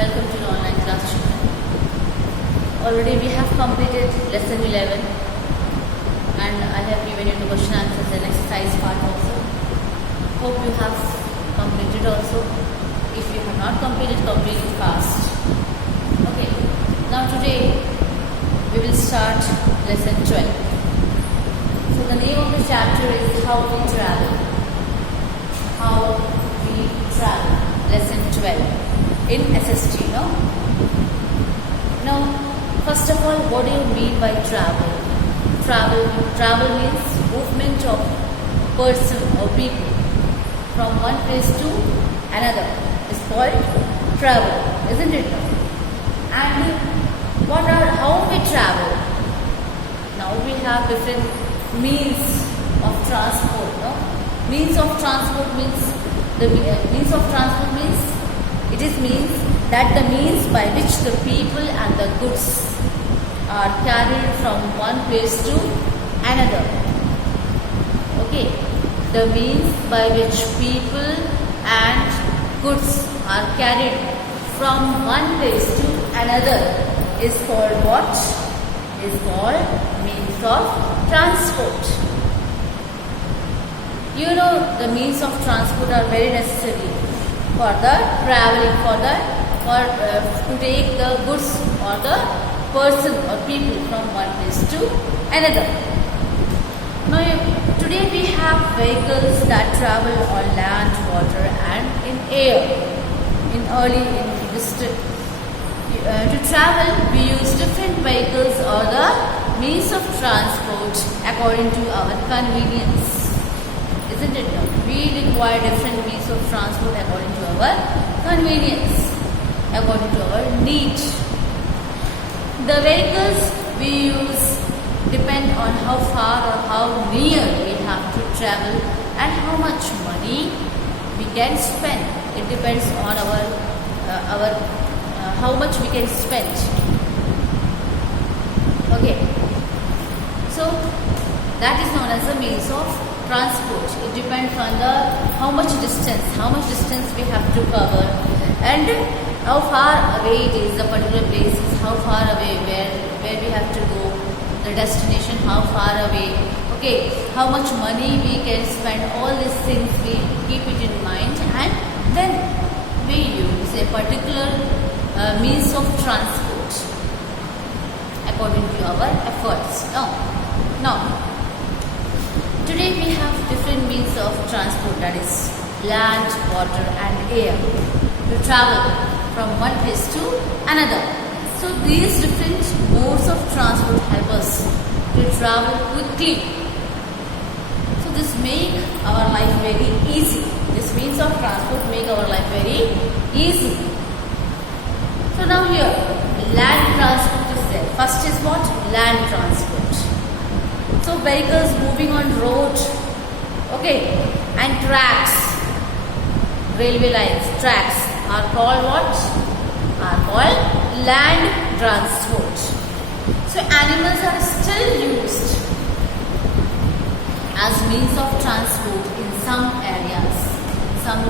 Welcome to the online class children. Already we have completed lesson 11 and I have given you the question answers and exercise part also. Hope you have completed also. If you have not completed, complete it fast. Okay, now today we will start lesson 12. So the name of the chapter is How We Travel. How we travel. Lesson 12 in SST, no? Now, first of all, what do you mean by travel? Travel means movement of person or people from one place to another. It's called travel, isn't it? And how we travel? Now we have different means of transport, no? Means of transport means that the means by which the people and the goods are carried from one place to another. Okay, the means by which people and goods are carried from one place to another is called what? Is called means of transport. You know, the means of transport are very necessary for the traveling, to take the goods or the person or people from one place to another. Now, today we have vehicles that travel on land, water and in air. To travel, we use different vehicles or the means of transport according to our convenience. Isn't it? We require different means of transport according to our convenience, according to our need. The vehicles we use depend on how far or how near we have to travel and how much money we can spend. It depends on how much we can spend. Okay, so that is known as a means of transport. It depends on how much distance we have to cover and how far away it is, the particular place is how far away, where we have to go, the destination how far away, okay, how much money we can spend, all these things we keep it in mind and then we use a particular means of transport according to our efforts. Now, today we have different means of transport, that is land, water and air, to travel from one place to another. So these different modes of transport help us to travel quickly. So this make our life very easy. This means of transport make our life very easy. So now here, land transport is there. First is what? Land transport. So vehicles moving on road, okay, and tracks, railway lines, tracks are called what? Are called land transport. So animals are still used as means of transport in some areas, some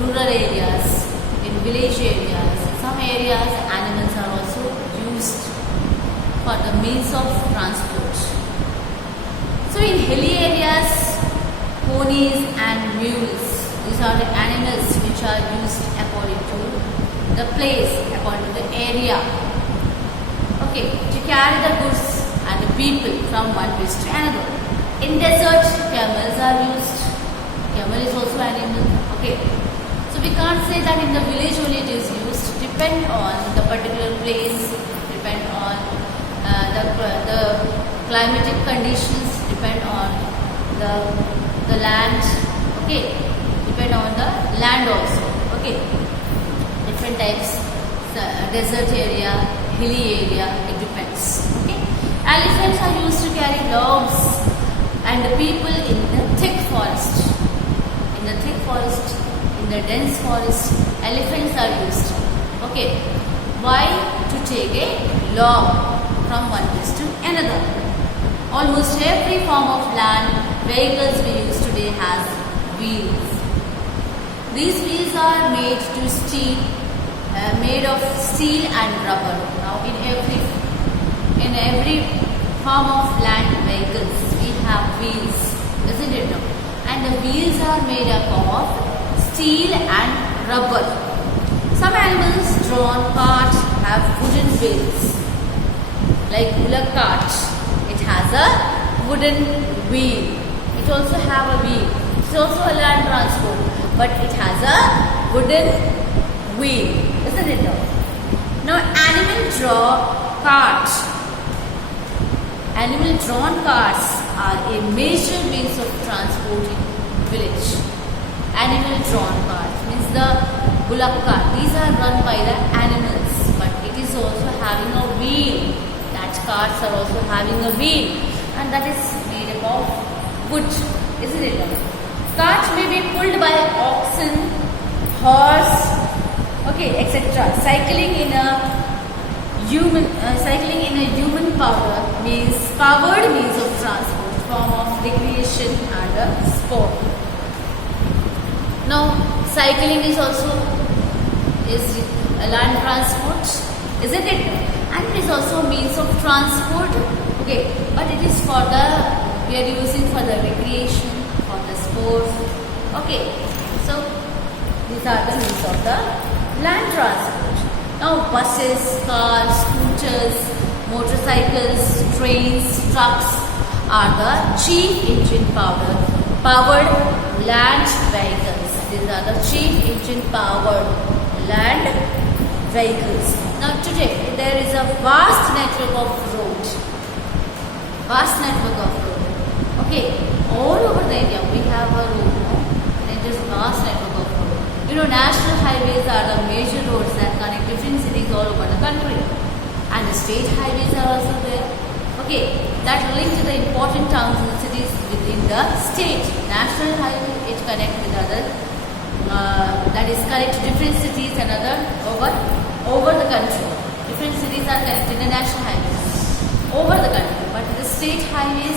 rural areas, in village areas. In some areas, animals are also used for the means of transport. So in hilly areas, ponies and mules, these are the animals which are used according to the place, according to the area. Okay, to carry the goods and the people from one place to another. In desert, camels are used. Camel is also an animal. Okay, so we can't say that in the village only it is used. Depend on the particular place, depend on the climatic conditions, depend on the land. Okay, depend on the land also. Okay, different types, desert area, hilly area, it depends. Okay, elephants are used to carry logs and the people in the thick forest. In the thick forest, in the dense forest, elephants are used. Okay, why? To take a log from one place to another. Almost every form of land vehicles we use today has wheels. These wheels are made made of steel and rubber. Now in every form of land vehicles we have wheels, isn't it? No? And the wheels are made up of steel and rubber. Some animals drawn cart have wooden wheels, like bullock cart. It has a wooden wheel. It also have a wheel. It's also a land transport, but it has a wooden wheel, isn't it? Now animal drawn carts are a major means of transport in village. Animal drawn carts means the bullock cart. These are run by the animals, but it is also having a wheel. That carts are also having a wheel, and that is made up of wood, isn't it? Carts may be pulled by oxen, horse, okay, etc. Cycling in a human powered means of transport, form of recreation and a sport. Now cycling is also a land transport, isn't it? And it is also a means of transport, okay, but it is we are using for the recreation, for the sports, okay. So these are the means of the land transport. Now buses, cars, scooters, motorcycles, trains, trucks are the chief engine powered land vehicles. These are the chief engine powered land vehicles. Now today there is a vast network of road. Okay, all over the India we have a road, no? And it is vast network of road. You know, national highways are the major roads that connect different cities all over the country, and the state highways are also there. Okay, that link to the important towns and cities within the state. National highway, it connects with other, that is connect to different cities and other over the country. Different cities are connected in the national highways over the country, but the state highways,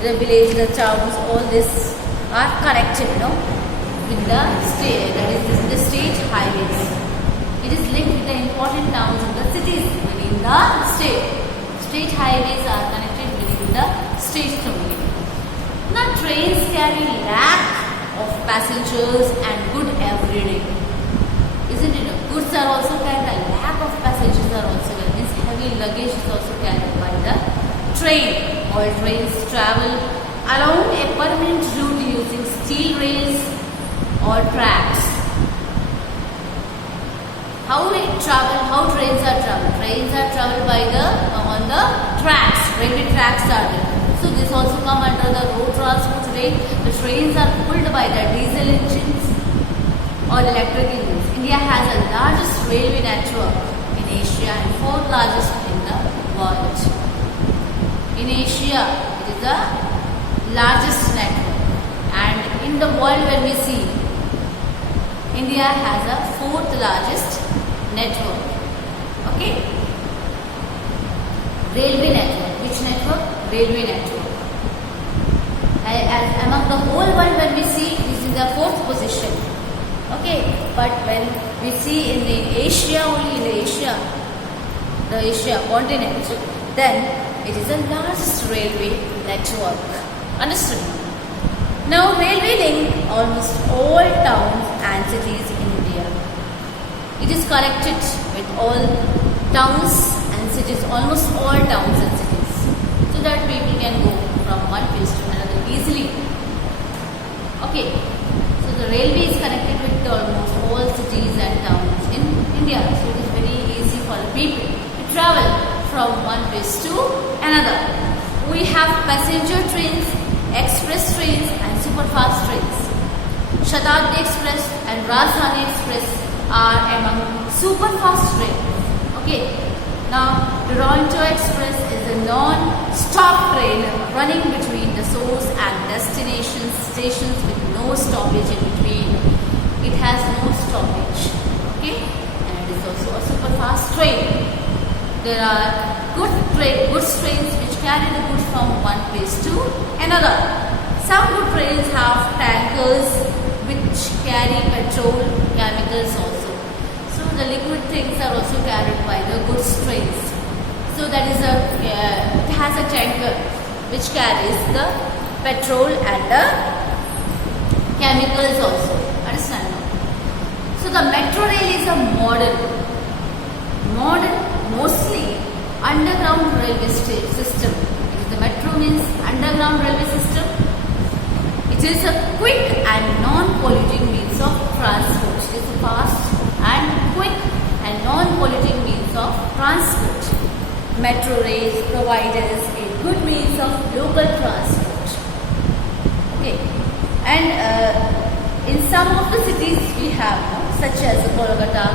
the village, the towns, all this are connected, you know, with the state. That is the state highways. It is linked with the important towns and the cities within the state. State highways are connected within the states only. Now trains carry lakh of passengers and goods every day, isn't it? Goods are also carried. A lakh of passengers are also carried. Means heavy luggage is also carried by the train. All trains travel along a permanent route using steel rails or tracks. How trains are traveled? Trains are traveled on the tracks. Railway tracks are there. So this also come under the road transport today. The trains are pulled by the diesel engines or electric engines. India has the largest railway network in Asia and fourth largest in the world. In Asia, it is the largest network, and in the world when we see, India has a fourth largest network. Okay. Railway network. Which network? Railway network. As among the whole world when we see, it is in the fourth position. Okay. But when we see in the Asia, only in the Asia continent, then it is the largest railway network. Understood? Now railway link almost all towns and cities in India. It is connected with all towns and cities, almost all towns and cities, so that people can go from one place to another easily. Okay, so the railway is connected with almost all cities and towns in India, so it is very easy for the people to travel from one place to another. We have passenger trains, express trains and superfast trains. Shatabdi Express and Rajdhani Express are among superfast trains. Okay. Now Toronto Express is a non-stop train running between the source and destination stations with no stoppage in between. It has no stoppage. Okay. And it is also a superfast train. There are goods trains which carry the goods from one place to another. Some good trains have tankers which carry petrol, chemicals also. So the liquid things are also carried by the goods trains. So that is it has a tanker which carries the petrol and the chemicals also. Understand now? So the metro rail is a modern, mostly underground railway system. The metro means underground railway system. It is a quick and non-polluting means of transport. It is a fast and quick and non-polluting means of transport. Metro rails provide us a good means of local transport. Okay, and in some of the cities we have, such as Kolkata,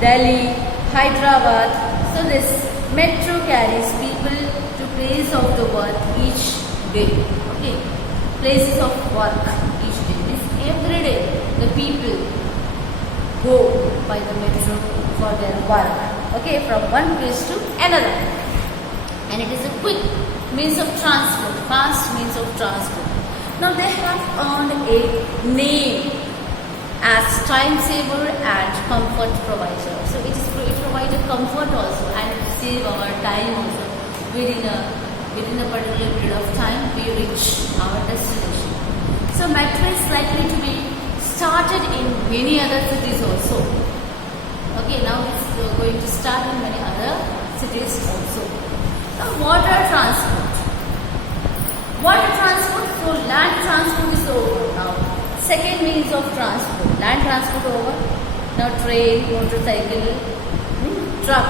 Delhi, Hyderabad. So this metro carries people to place of the work each day. Okay, places of work each day. Means every day the people go by the metro for their work. Okay, from one place to another. And it is a quick means of transport, fast means of transport. Now they have earned a name as time saver and comfort provider. So it provides a comfort also and it save our time also. Within a particular period of time we reach our destination. So metro is likely to be started in many other cities also. Okay, now it's going to start in many other cities also. Now water transport. Water transport, so land transport is over now. Second means of transport, land transport over. Now train, motorcycle, truck,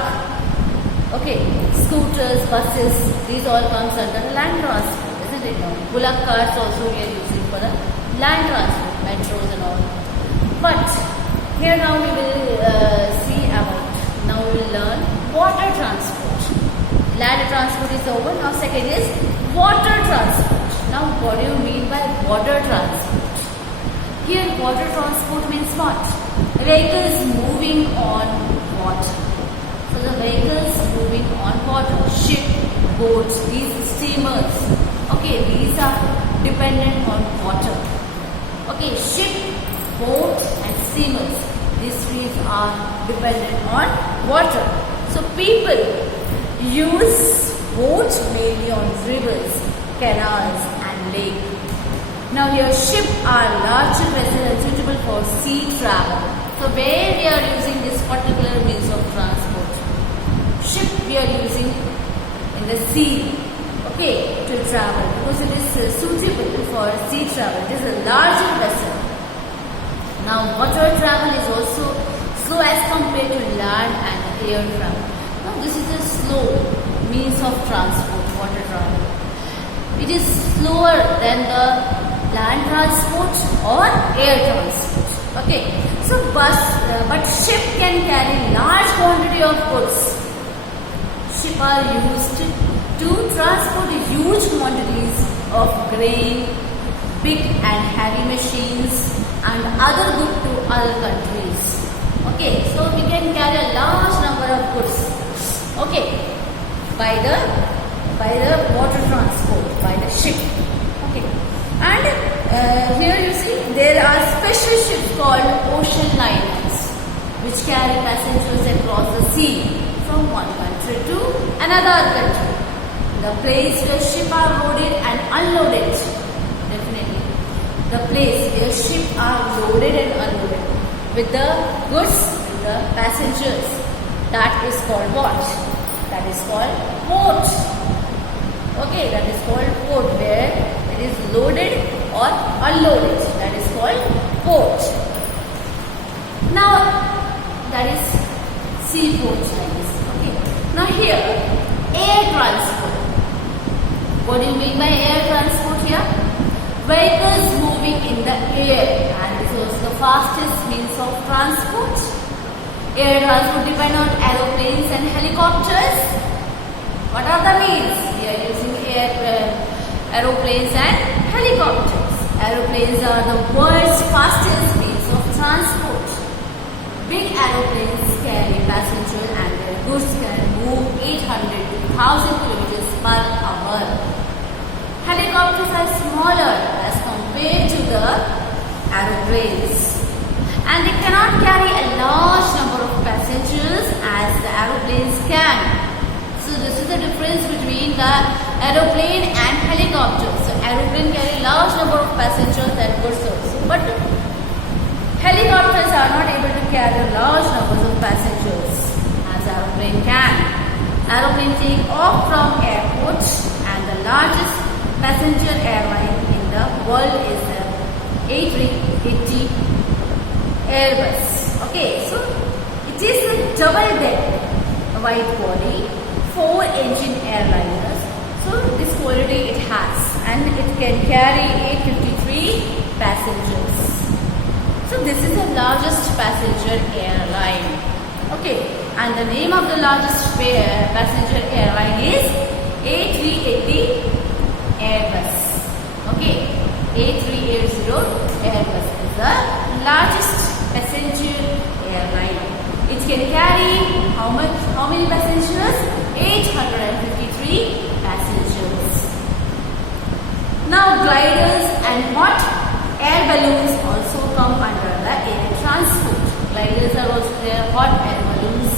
okay, scooters, buses, these all comes under the land transport, isn't it now? Bullock cars also we are using for the land transport, metros and all. But here now we will see about, now we will learn water transport. Land transport is over, now second is water transport. Now what do you mean by water transport? Here water transport means what? Vehicles moving on water. So the vehicles moving on water, ship, boats, these steamers, okay, these are dependent on water. Okay, ship, boat and steamers, these three are dependent on water. So people use boats mainly on rivers, canals and lakes. Now here ship are larger vessels suitable for sea travel. So where we are using this particular means of transport? Ship we are using in the sea, okay, to travel because it is suitable for sea travel. It is a larger vessel. Now water travel is also slow as compared to land and air travel. Now this is a slow means of transport, water travel. It is slower than the land transport or air transport. Okay, so but ship can carry large quantity of goods. Ship are used to transport huge quantities of grain, big and heavy machines and other goods to other countries. Okay, so we can carry a large number of goods. Okay, by the water transport, by the ship. Okay, and here you see there are special ships called ocean liners which carry passengers across the sea from one country to another country. The place where ships are loaded and unloaded, definitely the place where ships are loaded and unloaded with the goods, with the passengers, that is called what? That is called port. Okay, that is called port, where it is loaded or unloaded. That is called port. Now that is seaport lines. Okay. Now here air transport. What do you mean by air transport here? Vehicles moving in the air, and this was the fastest means of transport. Air transport depend on aeroplanes and helicopters. What are the means? We are using aeroplanes and helicopters. Aeroplanes are the world's fastest means of transport. Big aeroplanes carry passengers and their goods can move 800 to 1000 kilometers per hour. Helicopters are smaller as compared to the aeroplanes, and they cannot carry a large number of passengers. passengers as the aeroplanes can. So this is the difference between the aeroplane and helicopter. So aeroplane carry large number of passengers and goods also, but helicopters are not able to carry large numbers of passengers as aeroplane can. Aeroplane take off from airport, and the largest passenger airline in the world is the A380 Airbus. Okay, so it is a double deck wide body 4-engine airliners. So this quality it has, and it can carry 853 passengers. So this is the largest passenger airline. Okay, and the name of the largest passenger airline is A380 Airbus. Okay, A380 Airbus is the largest passenger airline. It can carry how many passengers? 853 passengers. Now gliders and what? Air balloons also come under the air transport. Gliders are also there, hot air balloons.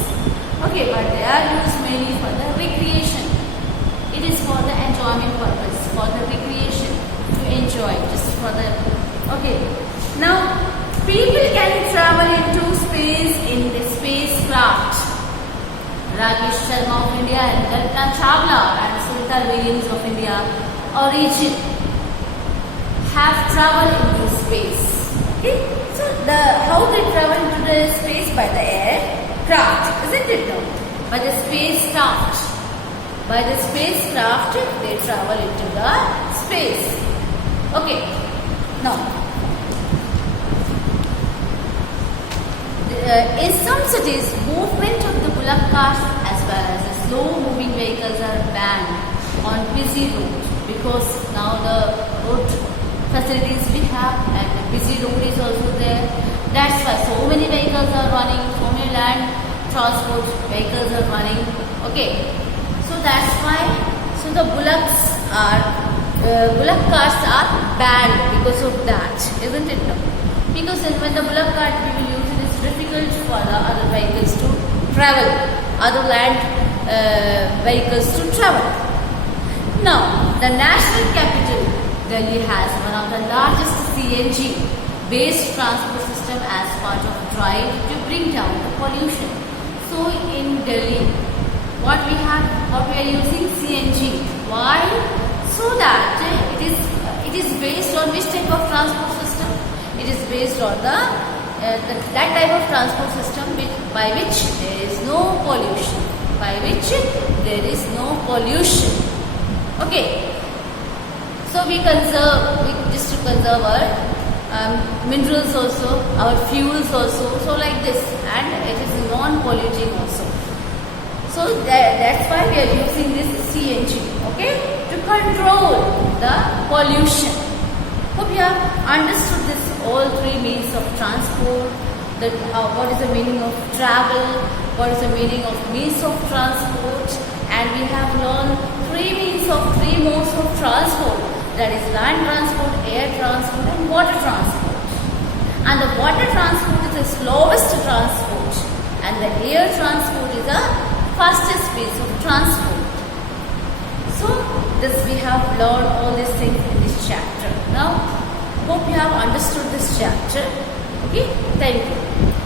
Okay, but they are used mainly for the recreation. It is for the enjoyment purpose, for the recreation, to enjoy, just for the. Okay, now people can travel into space in the spacecraft. Rakesh Sharma of India and Kalpana Chawla and Sunita Williams of India origin have traveled into space. Okay, so how they travel into the space? By the aircraft, isn't it now? By the spacecraft. By the spacecraft they travel into the space. Okay, now in some cities, movement of the bullock carts as well as the slow-moving vehicles are banned on busy roads, because now the road facilities we have and the busy road is also there. That's why so many vehicles are running, so many land transport vehicles are running. Okay, so that's why. So the bullock carts are banned because of that, isn't it? Because when the bullock cart we will use it, it's difficult for the other vehicles to travel, other land vehicles to travel. Now, the national capital, Delhi, has one of the largest CNG based transport system as part of drive to bring down the pollution. So in Delhi, what we are using CNG. Why? So that it is based on which type of transport system? It is based on that type of transport system by which there is no pollution. By which there is no pollution. Okay. So we just to conserve our minerals also, our fuels also. So like this, and it is non-polluting also. So that's why we are using this CNG. Okay, to control the pollution. Hope you have understood this all three means of transport, that what is the meaning of travel, what is the meaning of means of transport, and we have learned three modes of transport, that is land transport, air transport and water transport. And the water transport is the slowest transport and the air transport is the fastest piece of transport. So this we have learned all these things in this chapter. Now hope you have understood this chapter. Okay, thank you.